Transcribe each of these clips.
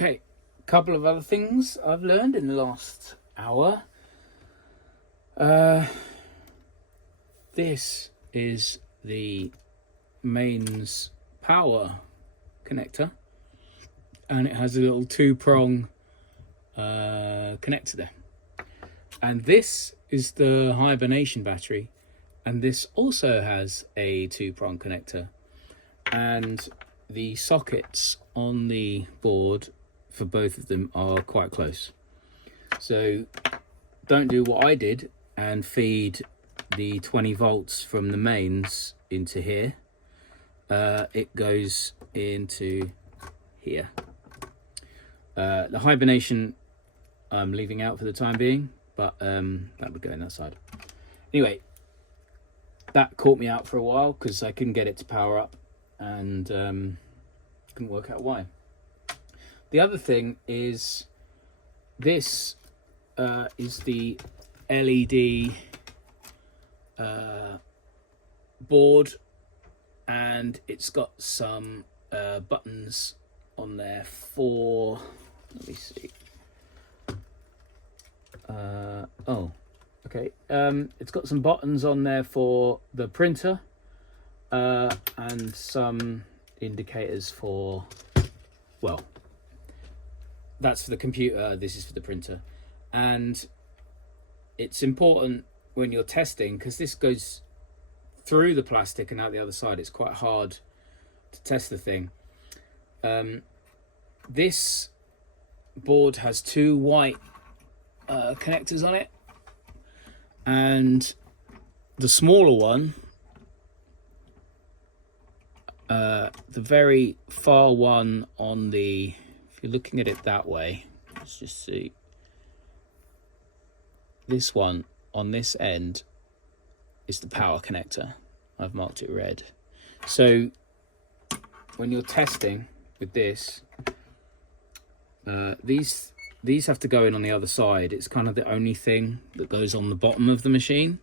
Okay, couple of other things I've learned in the last hour. This is the mains power connector, and it has a little two-prong connector there. And this is the hibernation battery, and this also has a two-prong connector. And the sockets on the board for both of them are quite close. So don't do what I did and feed the 20 volts from the mains into here. It goes into here. The hibernation I'm leaving out for the time being, but that would go in that side. Anyway, that caught me out for a while because I couldn't get it to power up, and couldn't work out why. The other thing is this is the LED board, and it's got some buttons on there for, let me see, it's got some buttons on there for the printer, and some indicators for, well, that's for the computer, this is for the printer. And it's important when you're testing, because this goes through the plastic and out the other side. It's quite hard to test the thing. This board has two white connectors on it, and the smaller one, the very far one on the, if you're looking at it that way, let's just see, this one on this end is the power connector. I've marked it red. So when you're testing with this, these have to go in on the other side. It's kind of the only thing that goes on the bottom of the machine.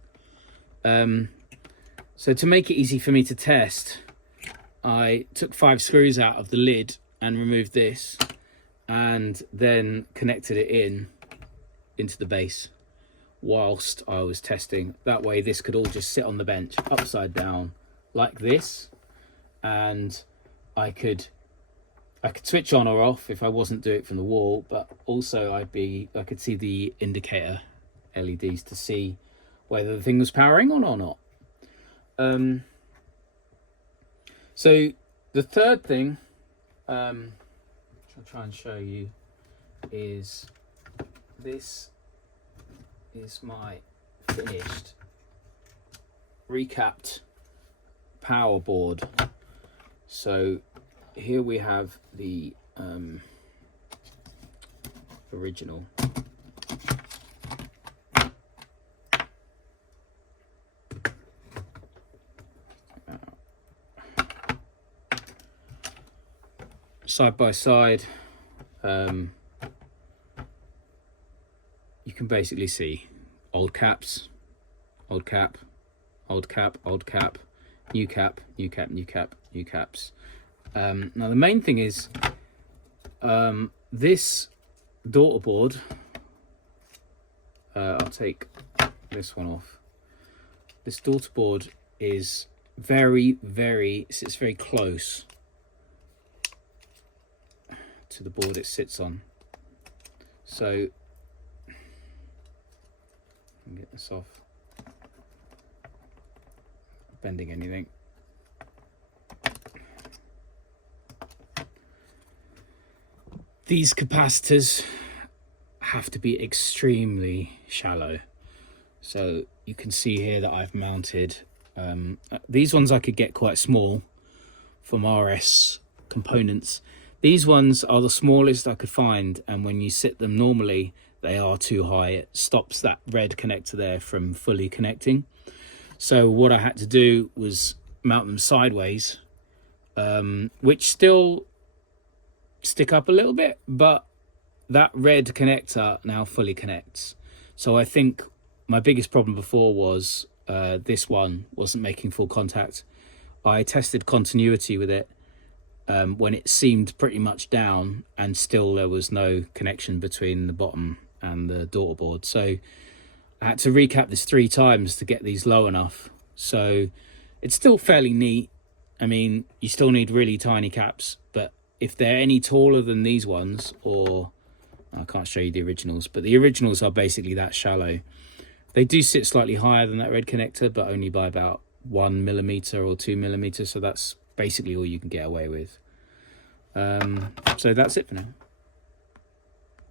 So to make it easy for me to test, I took 5 screws out of the lid and removed this, and then connected it into the base whilst I was testing. That way this could all just sit on the bench upside down like this, and I could switch on or off if I wasn't doing it from the wall, but also I could see the indicator LEDs to see whether the thing was powering on or not. So the third thing, which I'll try and show you, is this is my finished recapped power board. So here we have the original. Side by side, you can basically see old caps, old cap, old cap, old cap, new cap, new cap, new cap, new caps. Now the main thing is this daughter board, I'll take this one off. This daughter board is sits very close to the board it sits on. So let me get this off, bending anything. These capacitors have to be extremely shallow. So you can see here that I've mounted, these ones I could get quite small from RS Components. These ones are the smallest I could find, and when you sit them normally, they are too high. It stops that red connector there from fully connecting. So what I had to do was mount them sideways, which still stick up a little bit, but that red connector now fully connects. So I think my biggest problem before was this one wasn't making full contact. I tested continuity with it, when it seemed pretty much down, and still there was no connection between the bottom and the daughter board. So I had to recap this 3 times to get these low enough. So it's still fairly neat. I mean, you still need really tiny caps, but if they're any taller than these ones, or I can't show you the originals, but the originals are basically that shallow. They do sit slightly higher than that red connector, but only by about 1mm or 2mm. So that's basically all you can get away with. So that's it for now.